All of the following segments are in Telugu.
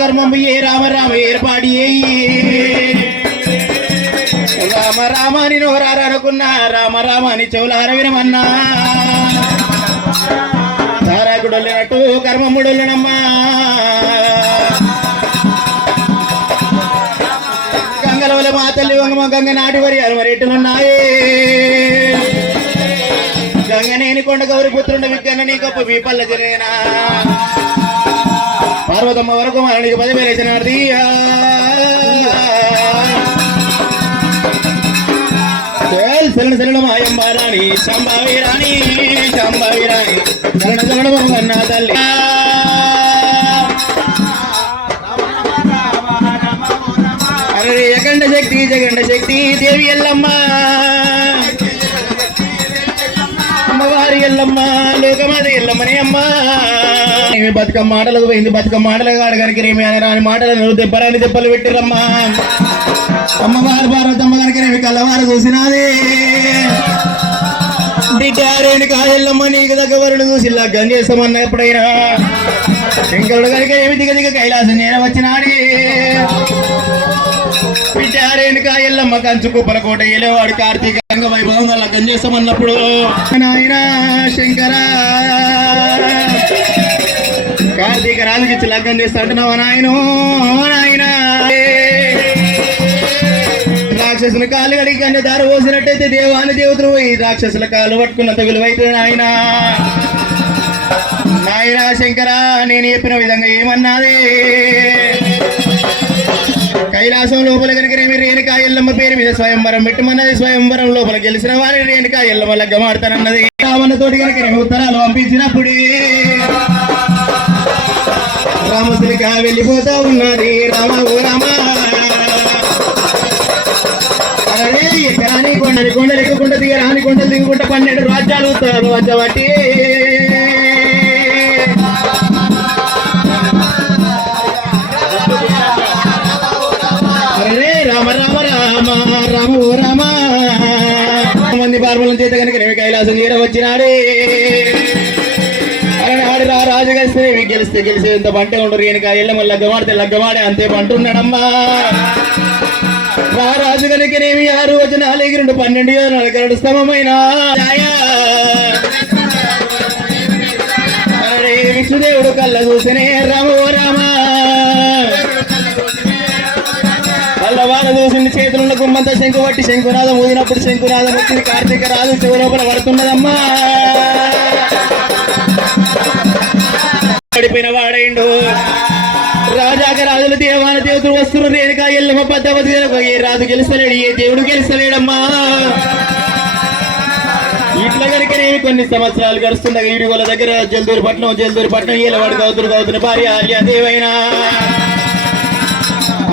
కర్మం ఏ రామ రామ ఏర్పాడి రామ రామ అని నోరారనుకున్నా రామ రామ అని చెవులార వినమన్నా. తారాకుడొల్లినట్టు కర్మముడొల్లునమ్మా. గంగలవల మా తల్లి వంగమ గంగ నాటి వరి మరి గంగ గంగనేని కొండ గౌరి పుత్రుండ విగ్గన్న నీ గొప్ప వీపల్ల జరిగినా పార్వతమ్మ వరకు మనకి పదివేలు వేసినారు శరణ శరణ మాయమ్మ రాణి శంభావి రాణి శంభావి రాణి శరణ శరణ అన్న తల్లి అరే జగండ శక్తి జగండ శక్తి దేవి ఎల్లమ్మ అమ్మవారి ఎల్లమ్మ లోకమాత ఎల్లమ్మని అమ్మ ఏమి బతుకమ్మ మాటలకు పోయింది బతుకమ్మ మాటలకు? ఆడగానికి రేమి అని రాని మాటలను దెబ్బరాని దెబ్బలు పెట్టిరమ్మా అమ్మవారు పార్వతమ్మ కనుక రేమి కళ్ళవారు చూసినది? బిడ్డారేని కాయల్లమ్మ నీకు దగ్గర చూసి లగ్గం చేస్తామన్న ఎప్పుడైనా? శంకరుడు కనుక ఏమి దిగ దిగ కైలాసం నేను వచ్చినాడే? బిడ్డారేని కాయల్లమ్మ కంచు కుప్పల కోట ఏలేవాడు వైభవం వైభవంగా లగ్గం చేస్తామన్నప్పుడు. నాయన శంకరా. కార్తీక రాజుకి ఇచ్చి లగ్గం చేస్తా అంటున్నావా నాయనో? నాయన. రాక్షసుల కాలు కడిగి దారి పోసినట్టయితే దేవాన్ని దేవతలు పోయి రాక్షసుల కాలు పట్టుకున్నంత విలువైతే నాయన. నాయన శంకర నేను చెప్పిన విధంగా ఏమన్నది కైలాసం లోపల కనుక రేణుకా ఎల్లమ్మ పేరు మీద స్వయంవరం పెట్టమన్నది స్వయంవరం లోపల గెలిచిన వారిని రేణుకా ఎల్లమ్మ లగ్గమాడతానన్నది రావణతోటి కనుక రేణు ఉత్తరాలు పంపించినప్పుడే రామశ్రీక వెళ్ళిపోతా ఉన్నది రామ. ఓ రామ అరే కొండని కొండలు ఎక్కుకుంట దిగరాని కొండలు దిగుకుంట పన్నెండు రాజ్యాలు ఉత్తరాలు వచ్చబట్టి అరే రామ రామ రామ రామ ఓ రామ. మంది పార్వలం చేత కనుక నేను కైలాసం చేర వచ్చినాడే. రా రాజు కలిస్తే ఇవి గెలిస్తే గెలిస్తే ఎంత పంటే ఉండరు. కనుక ఎల్లమ్మ లగ్గమాడితే లగ్గమాడే అంతే పంటున్నాడమ్మా రా రాజు కనుకనేమి ఆరు వచనాలు అలాగే రెండు పన్నెండు నలగరడు స్తంభమైన అరే విష్ణుదేవుడు కళ్ళ చూసినే రాము రామా. వాళ్ళ చూసింది చేతులున్న గుమ్మంతా శంకు పట్టి శంకునాథం ఊదినప్పుడు శంకునాథం వచ్చింది. కార్తీక రాజు చెవు పడుతున్నదమ్మా. నడిపిన వాడైండు. రాజాక రాజుల దేవాల దేవతలు వస్తున్నారు. రేణుకా ఎల్లమ్మ పద్దవతి ఏ రాజు గెలుస్తలేడు ఏ దేవుడు గెలుస్తలేడమ్మా. ఇట్లా కనుకనేమి కొన్ని సంవత్సరాలు గడుస్తుండగా ఈడుగోల దగ్గర జల్దూరు పట్నం జల్దూరు పట్నం ఈలవాడు గౌతుడు గౌతుని భార్య ఆర్యాదేవైనా.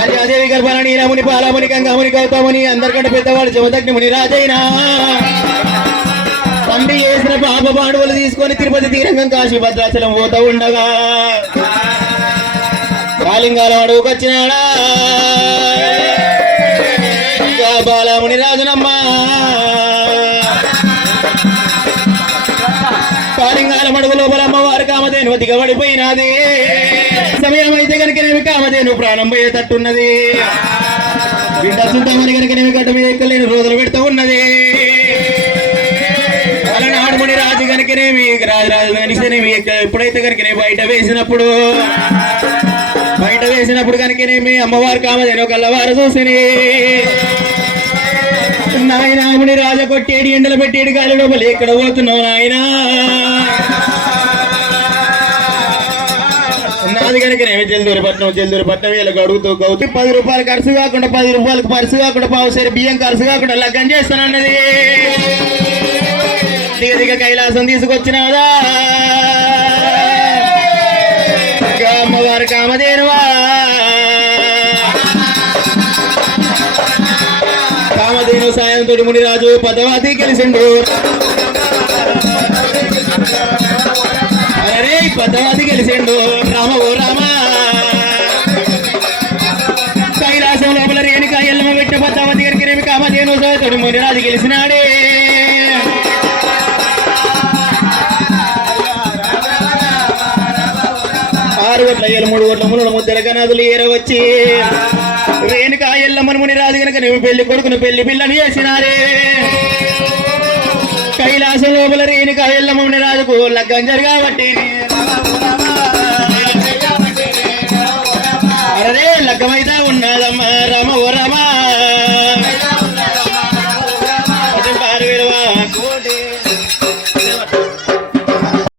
ఆర్యాదేవి గర్భాల నీలముని పాలముని గంగాముని గౌతముని అందరికంటే పెద్దవాడు జమదగ్నిముని రాజైనా. తండ్రి చేసిన పాప పాడువలు తీసుకొని తిరుపతి తీరంగం కాశీ భద్రాచలం పోతా ఉండగా. కాలింగాల అడుగుకొచ్చినాడా ఇంకా బాలముని రాజునమ్మా. కాలింగాల మడుగు లోపల అమ్మవారు కామధేను దిగబడిపోయినది సమయం అయితే నేను కామధేను ప్రాణం పోయేటట్టున్నది. బిడ్డ సుందమని కనుక నేను గడ్డ మీద ఎక్కలేని రోజులు పెడుతూ ఉన్నది. అలనాడుముని రాజు కనుకనేమి రాజు రాజు కనుకనేమి ఎప్పుడైతే కనుకనే బయట వేసినప్పుడు బయట వేసినప్పుడు కనుకనేమి అమ్మవారు కామధేను కల్లవారు చూసిని. నాయనాముని రాజ కొట్టేడి ఎండలు పెట్టేడు గాలి లోపల ఎక్కడ పోతున్నావు నాయన? నాది కనుక నేను పట్నం జల్దూరు పట్నం వీళ్ళకి అడుగుతూ గౌతి పది రూపాయలు ఖర్చు కాకుండా పది రూపాయలకు పర్సు కాకుండా పావు సరే బియ్యం ఖర్చు కాకుండా లగ్గం చేస్తానన్నది. కార్తీక దిగ కైలాసం తీసుకొచ్చినాదా అమ్మవారు కామధేనువా? కామధేను సాయంతో మునిరాజు పదవాతి గెలిచిండు. అరే పదవాతి గెలిచిండు. రామ ఓ రామ. కైలాసం లోపల రేణుక ఎల్లమ్మ పెట్టే పద్మావతి గారికి రేమి కామధేను సాయంతో మునిరాజు గెలిచినాడే. గొట్ల ఏళ్ళు మూడు గొట్ల మునుల ముద్దర ఏరవచ్చి. రేణుకా వచ్చి ముని రాజు గనక నువ్వు పెళ్ళి కొడుకును పెళ్ళి పిల్లని చేసినారే కైలాస లోపల రేణుకా ఎల్లమ్మని రాజుకు లగ్గం జరగాబట్టి